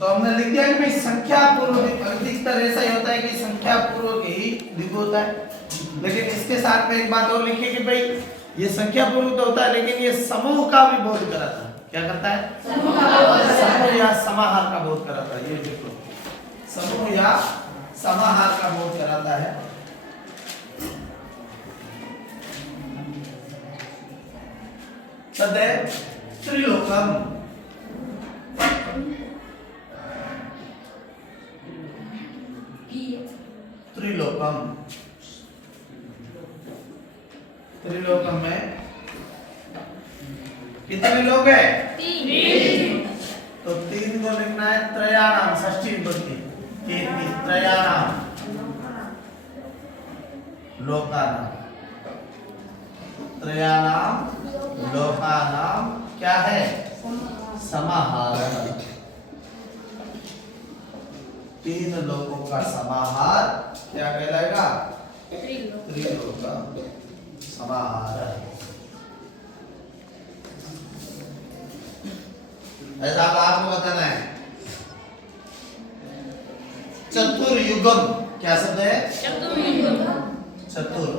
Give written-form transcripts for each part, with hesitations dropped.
तो हमने लिख दिया कि भाई संख्या पूर्वक अधिकतर ऐसा ही होता है कि संख्या पूर्वक ही द्विगु होता है। लेकिन इसके साथ में एक बात और लिखी कि भाई ये संख्या पूर्वक तो होता है लेकिन ये समूह का भी बोध कराता है। क्या करता है? समूह या समाहार का बोध कराता है। ये देखो समूह या समाहार का बोध कराता है। तदेव त्रिलोकम त्रिलोकम त्रिलोकम में कितने लोग हैं? तीन। तो तीन को लिखना है त्रयाणाम षष्ठी विभक्ति की त्रयाणाम लोकानाम त्रयाणाम लोकानाम क्या है? समाहार। तीन लोगों का समाहार क्या कहलाएगा? त्रिलोक समाहार। ऐसा आपको बताना है। चतुर्युगम क्या शब्द है? चतुर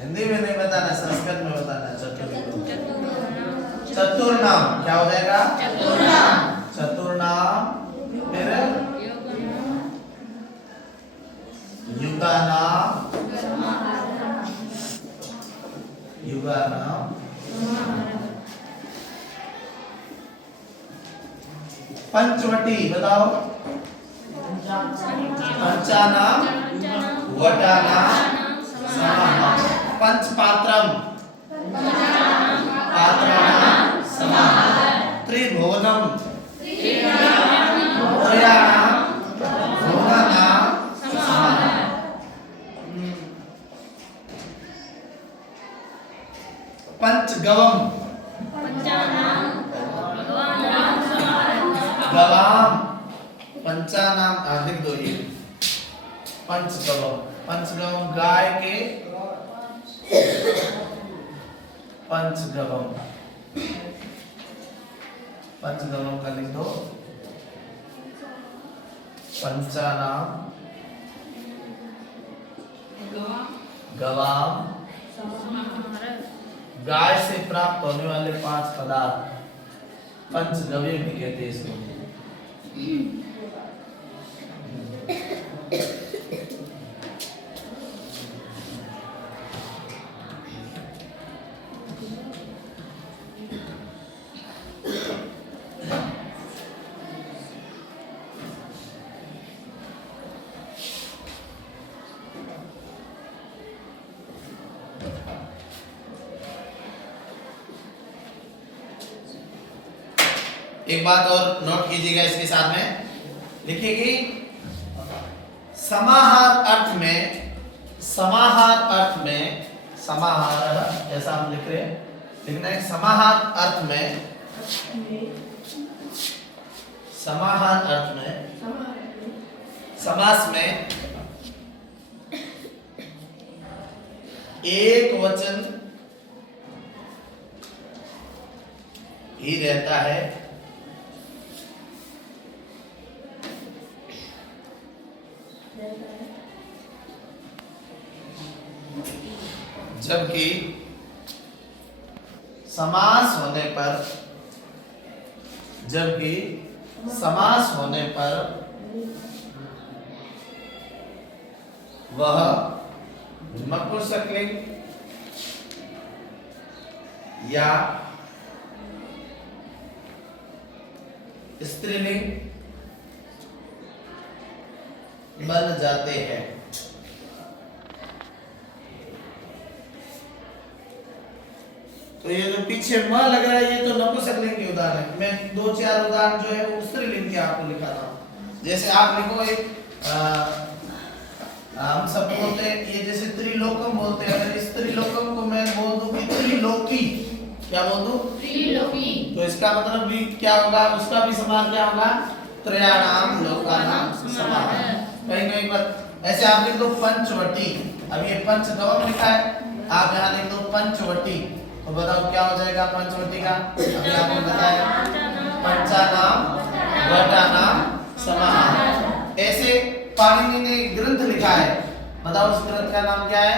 हिंदी में नहीं बताना, संस्कृत में बताना। चतुर्नाम क्या हो जाएगा? चतुर्नाम फिर युगानाम युगानाम पंचवटी बताओ। पंचानाम वटानाम समाहार। पंचपात्रम पात्राणाम समाहार। त्रिभुवनम त्रयाणाम भुवनानाम समाहार। पंचगवम गवाम पंचानाम लिख दो ये पंचगवम। पंचगवम गाय के पंचगवम पंचगवम का लिख दो। पंचानाम गवाम गाय से प्राप्त होने वाले पांच पदार्थ पंचगव्य भी कहते हैं इसको। एक बात और नोट कीजिएगा इसके साथ में लिखिए कि समाहार अर्थ में समाहार ऐसा हम लिख रहे हैं, लिखना है समाहार अर्थ में समास में एक वचन ही रहता है जबकि समास होने पर वह नपुंसकलिंग या स्त्रीलिंग बन जाते हैं। तो ये जो पीछे म लग रहा है ये तो नपुंसकलिंग की उदाहरण है। मैं दो चार उदाहरण जो है वो स्त्रीलिंग के आपको लिखाता हूँ। जैसे आप लिखो एक हम सब बोलते हैं ये जैसे त्रिलोकम बोलते हैं, अगर इस त्रिलोकम को मैं बोल दूं कि त्रिलोकी, क्या बोल दूं? त्रिलोकी। तो इसका मतलब भी क्या होगा? उसका भी समाहार क्या होगा? त्रयाणाम लोकानाम समाहार। कहीं पर ऐसे आप लिख दो पंचवटी। अब ये पंचगवम लिखा है, आप यहाँ लिख दो पंचवटी। तो बताओ क्या हो जाएगा पंचवटी का? अभी आपने बताया पाणिनि ने ग्रंथ लिखा है, बताओ उस ग्रंथ का नाम क्या है?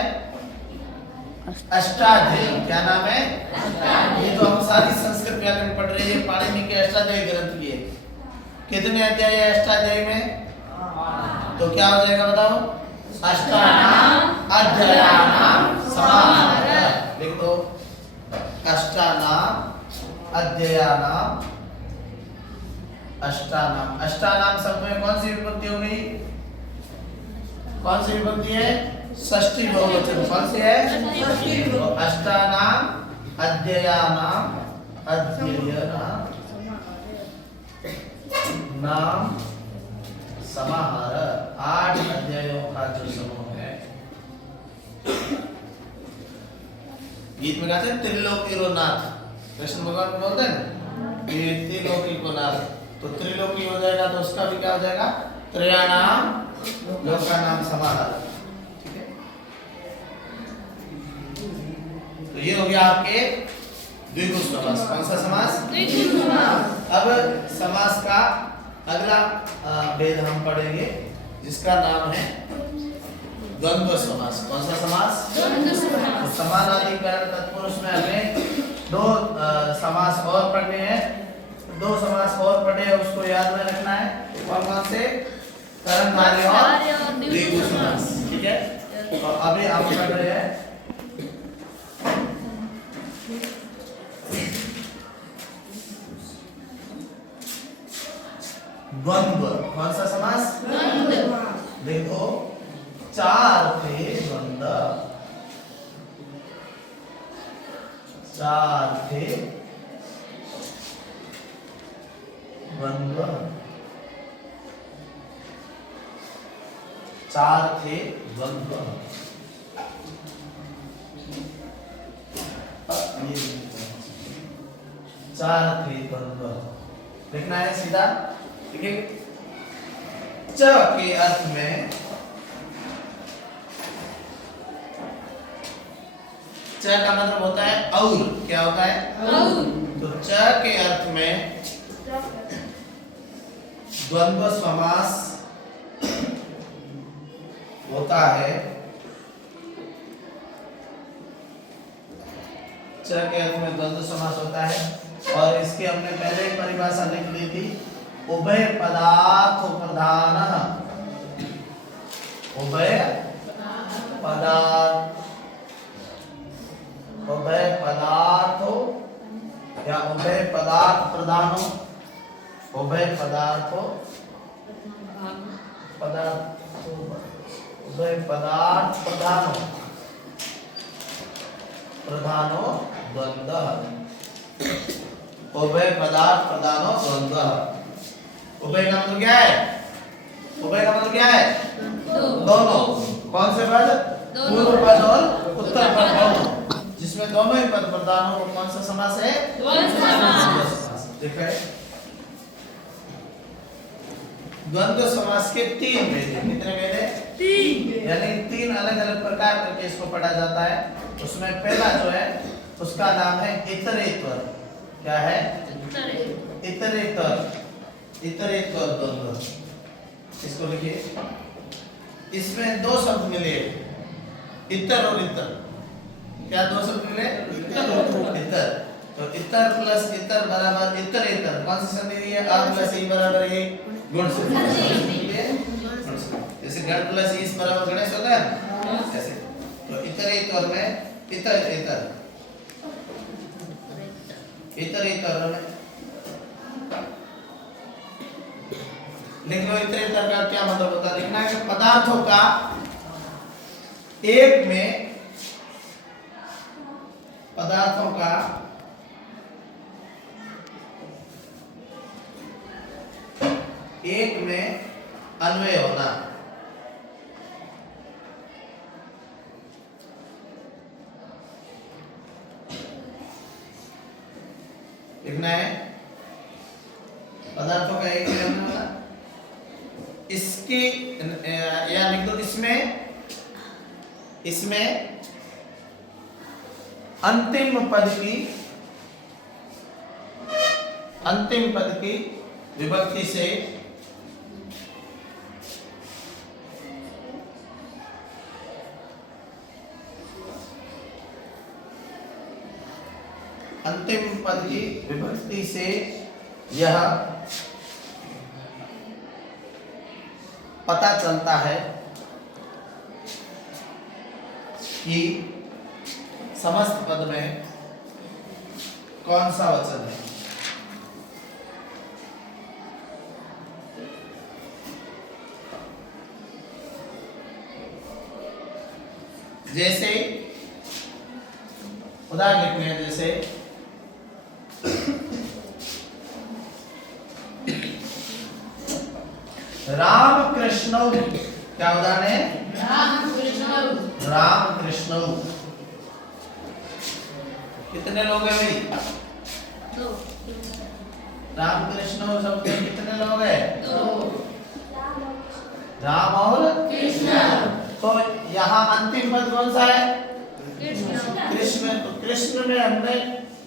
अष्टाध्यायी। क्या नाम है? ये तो हम सारी संस्कृत व्याकरण पढ़ रहे हैं, पाणिनि के अष्टाध्यायी ग्रंथ की है। कितने अध्याय है अष्टाध्यायी में? तो क्या हो जाएगा बताओ? अष्टानाम अध्यायानाम समाहारः। लिख दो, अष्टानाम अध्यायानाम। अष्टानाम, अष्टानाम शब्द में कौन सी विभक्ति हो गई? कौन सी विभक्ति है? षष्ठी बहुवचन। कौन सी है? तो अष्टानाम अध्ययानाम, अध्ययनाम नाम समाहार। 8 अध्यायों का जो समूह है। गीत में कहते हैं त्रिलोकी रो नाथ, कृष्ण भगवान बोलते हैं ना ये त्रिलोकी को नाथ, तो त्रिलोकी हो जाएगा तो उसका भी क्या हो जाएगा? त्रयाणाम लोकानाम समाहार। ठीक है, तो ये हो गया आपके द्विगु समास। कौन सा समास? द्विगु समास। अब समास का अगला भेद हम पढ़ेंगे जिसका नाम है द्वंद्व समास। कौन सा समास? द्वंद्व समास। तो समानाधिकरण तत्पुरुष में हमें 2 समास और पढ़ने हैं, 2 समास और पढ़े हैं, उसको याद में रखना है। कौन कौन से? कर्मधारय और द्विगु समास। ठीक है, तो अभी हम पढ़ रहे हैं द्वंद्व। कौन सा समास? द्वंद्व। देखो 4 थे द्वंद्व, 4 थे द्वंद्व, 4 थे द्वंद्व। ये 4 थे द्वंद्व लिखना है सीधा। ठीक है, च के अर्थ में च का मतलब होता है और। क्या होता है? और। तो च के अर्थ में द्वंद्व समास होता है। च के अर्थ में द्वंद्व समास होता है और इसकी हमने पहले ही परिभाषा लिख ली थी, उभय पदार्थ प्रधानः। उभय पदार्थ, उभय पदार्थो या उभय पदार्थ प्रधानो, उभय पदार्थो उभय पदार्थ प्रधानो, प्रधानो द्वंद्वः। उभय पदार्थ प्रधानो द्वंद्वः। उभय का मतलब क्या है? उभय का मतलब क्या है? दोनों। कौन से पद? पूर्व पद और उत्तर पद दोनों, जिसमें दोनों ही पद प्रधान हो। कौन सा समास है? द्वंद्व समास। ठीक है, द्वंद्व समास के 3 भेद हैं। कितने भेद हैं? 3। यानी 3 अलग अलग प्रकार करके इसको पढ़ा जाता है। उसमें पहला जो है उसका नाम है इतरेतर। क्या है? इतरेतर। इतरेतर द्वंद्व। इसको लिखिए, इसमें 2 शब्द मिले, इतर और इतर। क्या 2 शब्द मिले? इतर। तो इतर प्लस इतर बराबर इतरेतर। कौन सी संधि है? आ प्लस ई बराबर ये गुण संधि। जैसे गण प्लस ईस बराबर गणेश होता है ऐसे। तो इतरेतर में इतर इतर इतरेतर में लिख लो। इतरेतर का क्या मतलब होता है? लिखना है कि पदार्थों का एक में, पदार्थों का एक में अन्वय होना। लिखना है पदार्थों का एक में अन्वय होना। इसकी या लिख दो इसमें अंतिम पद की विभक्ति से अंतिम पद की विभक्ति से यह पता चलता है कि समस्त पद में कौन सा वचन है। जैसे उदाहरण लिखते हैं, जैसे राम कृष्ण, क्या उदाहरण है? राम कृष्ण। कितने लोग हैं भाई? दो। राम कृष्ण शब्द में कितने लोग हैं? दो। राम और कृष्ण। तो यहाँ अंतिम पद कौन सा है? कृष्ण। कृष्ण। तो कृष्ण में हमने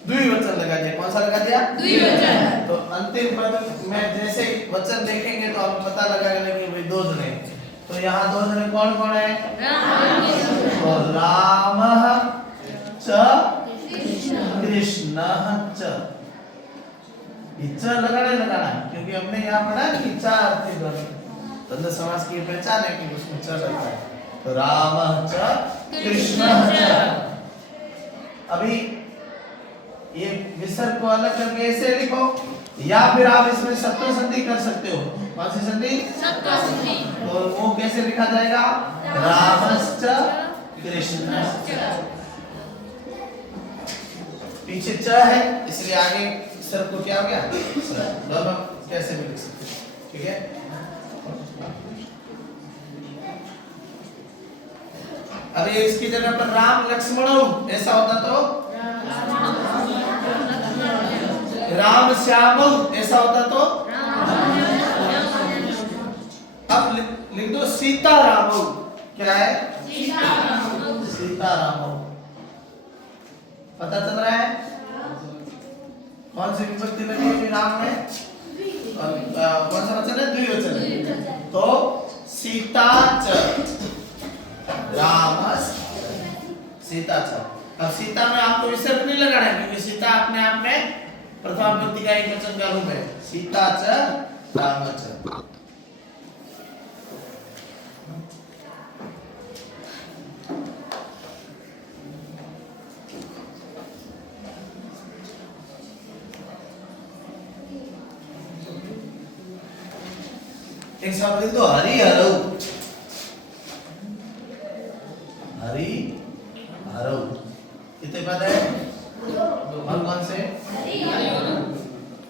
द्विवचन लगा दिया। कौन सा लगा दिया? द्विवचन। तो अंतिम पद में जैसे वचन देखेंगे तो हम पता लगा लेंगे भाई दो जने। तो यहाँ दो जने कौन कौन है? तो राम च कृष्ण च। ये च लगाना है क्योंकि हमने यहाँ पढ़ा कि च अर्थिक द्वंद्व समास की पहचान है कि उसमें च लगता है। तो राम च कृष्ण च। अभी ये विसर्ग को अलग करके ऐसे लिखो, या फिर आप इसमें सत्व संधि कर सकते हो। कौन सी संधि? सत्व संधि। तो वो कैसे लिखा जाएगा? रामश्च कृष्णश्च। पीछे च है इसलिए आगे विसर्ग को क्या हो गया? दोनों कैसे भी लिख सकते हैं, ठीक है। अभी इसकी जगह पर राम लक्ष्मण ऐसा होता तो राम श्याम ऐसा होता तो अब लिख दो सीताराम। क्या है? सीताराम। पता चल रहा है कौन सी विभक्ति लगी है राम में और कौन सा वचन है? द्विवचन है। तो सीता च रामस सीता च। अब सीता में आपको विसर्ग नहीं लगाना है क्योंकि सीता अपने आप में प्रथमा विभक्ति का एक वचन का रूप है। सीता च राम च। एक शब्द लिख दो हरि हरऊ। हरि हरऊ कितने पद है? भगवान से।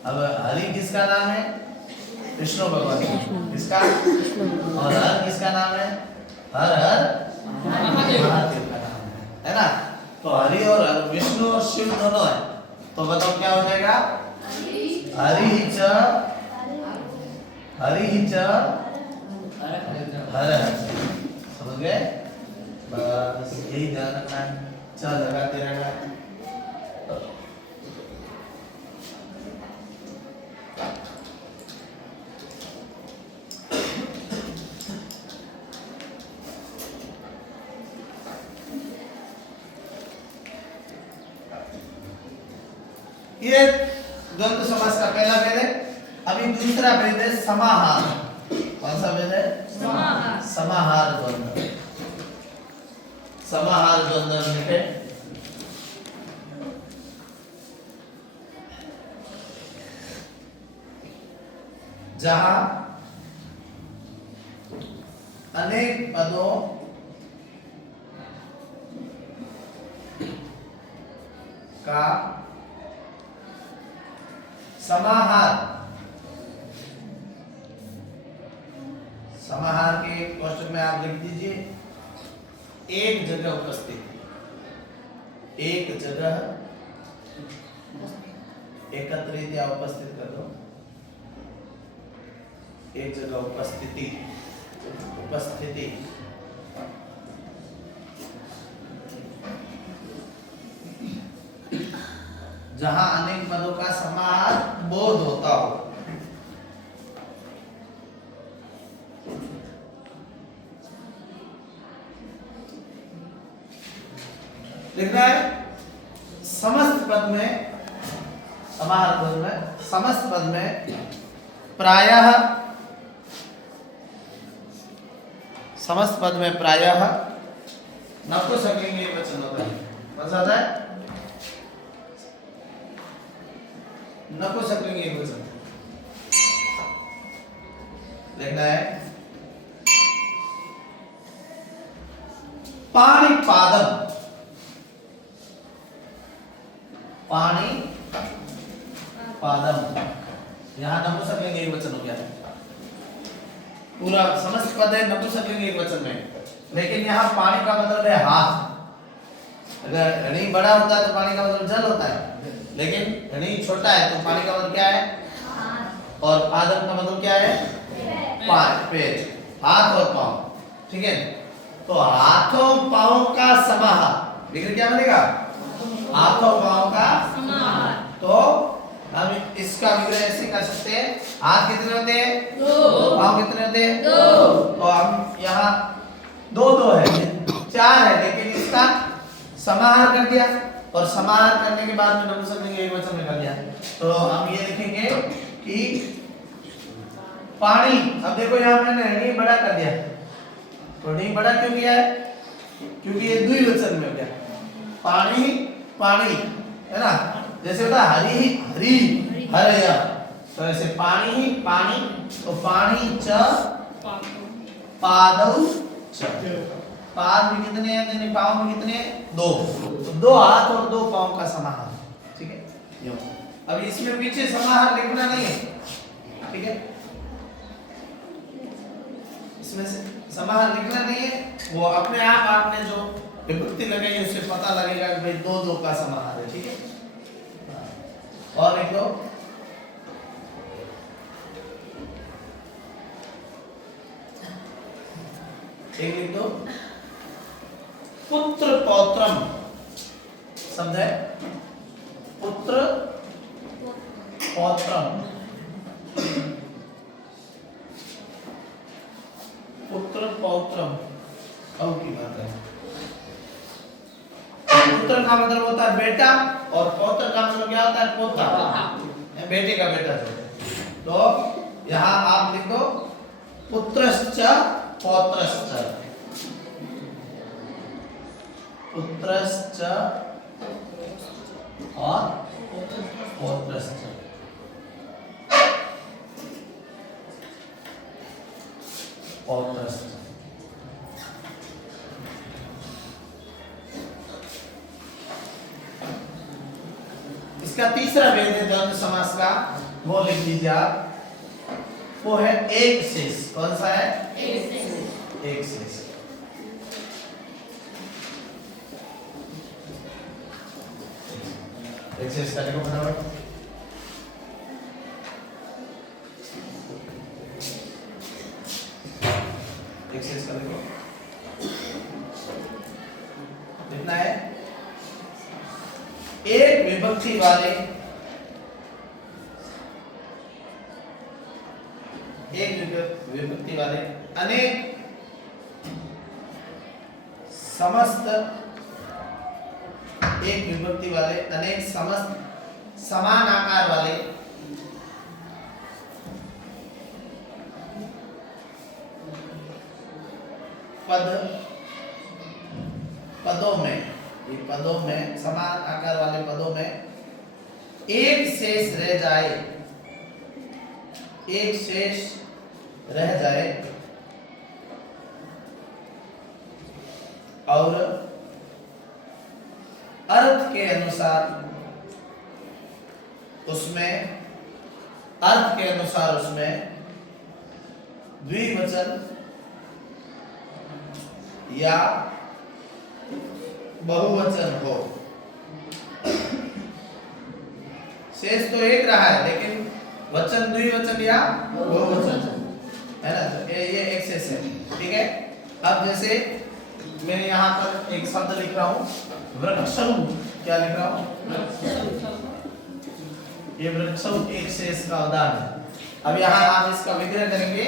अब हरि किसका नाम है? विष्णु भगवान। किसका? और हर किसका नाम है? हर हर महादेव का नाम है ना। तो हरि और विष्णु और शिव दोनों है। तो बताओ क्या हो जाएगा? हरि च हर हर। समझ गए? बस यही ध्यान रखना है, च लगाते रहना है। ये द्वंद्व समास का पहला भेद है। अभी दूसरा भेद है समाहार। कौन सा भेद है? समाहार द्वंद्व। समाहार द्वंद्व लिखे। जहां अनेक पदों का समाहार, समाहार के क्वेश्चन में आप लिख दीजिए एक जगह उपस्थित, एक जगह एकत्रित या उपस्थित कर दो। एक जगह उपस्थिति, उपस्थिति। जहां अनेक पदों का समाहार बोध होता हो। लिखना है समस्त पद में समस्त पद में प्रायः, समस्त पद में प्रायः नपुंसकलिंग एकवचन होता है। कौन सा होता है? नपुंसकलिंग एकवचन। लिखना है पाणिपादम, पाणिपादम, यहाँ नपुंसकलिंग एकवचन हो गया। पूरा समस्त पद है नपुंसकलिंग एकवचन में, लेकिन यहाँ पानी का मतलब है हाथ। अगर ऋणी बड़ा होता है तो पानी का मतलब जल होता है, लेकिन ऋणी छोटा है तो पानी का मतलब क्या है? और पादम का मतलब क्या है? पैर, हाथ और पांव। ठीक है, तो हाथों पांव का समाहार विग्रह क्या बनेगा? हाथों पांव का समाहार। तो हम इसका विग्रह ऐसे कर सकते हैं, हाथ कितने होते हैं? 2। पांव कितने होते हैं? 2। तो हम यहाँ 2 है, 4 है, लेकिन इसका समाहार कर दिया, और समाहार करने के बाद में नपुंसकलिंग एकवचन में कर दिया। तो हम ये लिखेंगे कि पानी। अब देखो यहाँ मैंने ऋणी बड़ा कर दिया, तो ऋणी बड़ा क्यों किया है? क्योंकि ये द्विवचन में हो गया। पानी पानी है ना, जैसे होता है हरि हरि हरया, तो ऐसे पानी ही पानी, तो पानी च पादौ च। पाद में कितने हैं? पाँव में कितने हैं? 2। तो 2 हाथ और 2 पाँव का समाहार। ठीक है, यूं। अब इसमें पीछे समाहार लिखना नहीं है, ठीक है, इसमें से समाहार लिखना नहीं है, वो अपने आप आपने जो विभक्ति लगाई उससे पता लगेगा कि भाई 2 का समाहार है। ठीक है, और लिख दो एक लिख दो पुत्र पौत्रम। समझे? पुत्र पौत्रम, पुत्र पौत्रम अब की बात है। पुत्र का मतलब होता है बेटा, और पौत्र का मतलब क्या होता है? पोता, बेटे का बेटा। तो यहाँ आप लिख दो पुत्रश्च पौत्रश्च, पुत्रश्च और पौत्रश्च। पौत्रश्च इसका तीसरा भेद है द्वंद्व समास का, वो लिख लीजिए आप, वो है एक शेष। कौन सा है? एक शेष। एक शेष का देखो फटाफट। एक शेष का देखो कितना है? एक विभक्ति वाले, विभक्ति वाले अनेक समस्त, एक विभक्ति वाले अनेक समस्त समान आकार वाले पदों में, ये पदों में समान आकार वाले पदों में एक शेष रह जाए, एक शेष रह जाए और अर्थ के अनुसार उसमें, अर्थ के अनुसार उसमें द्विवचन या बहुवचन हो। शेष तो एक रहा है, लेकिन वचन द्विवचन या बहुवचन है ना, तो ये एक शेष है। ठीक है, अब जैसे मैं यहाँ पर एक शब्द लिख रहा हूँ वृक्षौ, क्या लिख रहा हूँ? ये वृक्षौ एक शेष का उदाहरण है। अब यहाँ आप इसका विग्रह करेंगे,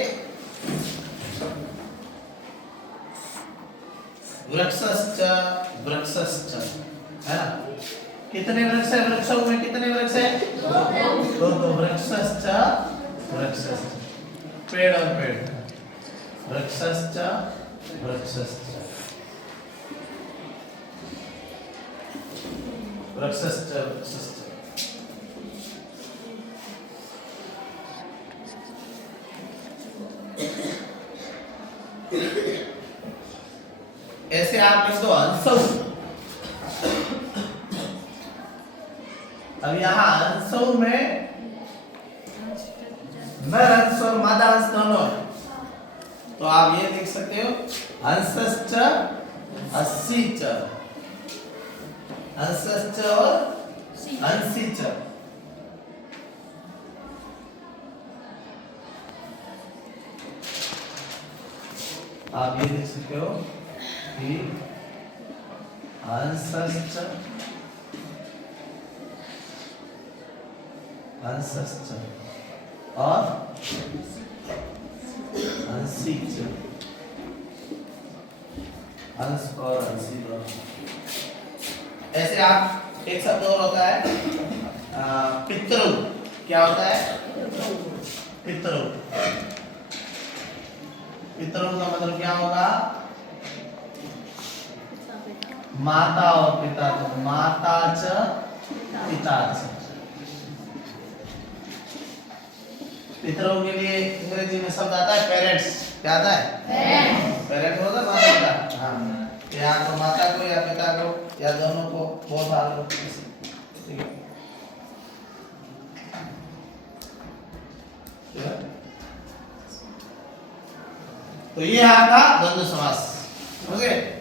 वृक्षश्च वृक्षश्च, है ना, कितने वृक्ष है? वृक्षों में कितने वृक्ष है? दो। वृक्षश्च वृक्षश्च, पेड़ और पेड़, वृक्षश्च वृक्षश्च, वृक्षश्च वृक्षश्च। ऐसे आप लिख दो हंसौ। अब यहाँ हंसौ में नर हंस और मादा हंस दोनों है, तो आप ये लिख सकते हो हंसश्च हंसीच, हंसश्च और हंसीच। आप ये लिख सकते हो कि हंसश्च हंसश्च और हंसीच, हंस और हंसी दोनों। ऐसे आप एक शब्द और होता है पितृ। क्या होता है? पितृ। पितृ का मतलब क्या होगा? माता और पिता। तो माता च पिता च। पितरों के लिए अंग्रेजी में शब्द आता है पेरेंट्स। क्या आता है? पेरेंट होता है माता पिता। हाँ, या तो माता को या पिता को या दोनों को, बहुत बार को। ठीक है, तो ये आता द्वंद्व समास। समझ गए?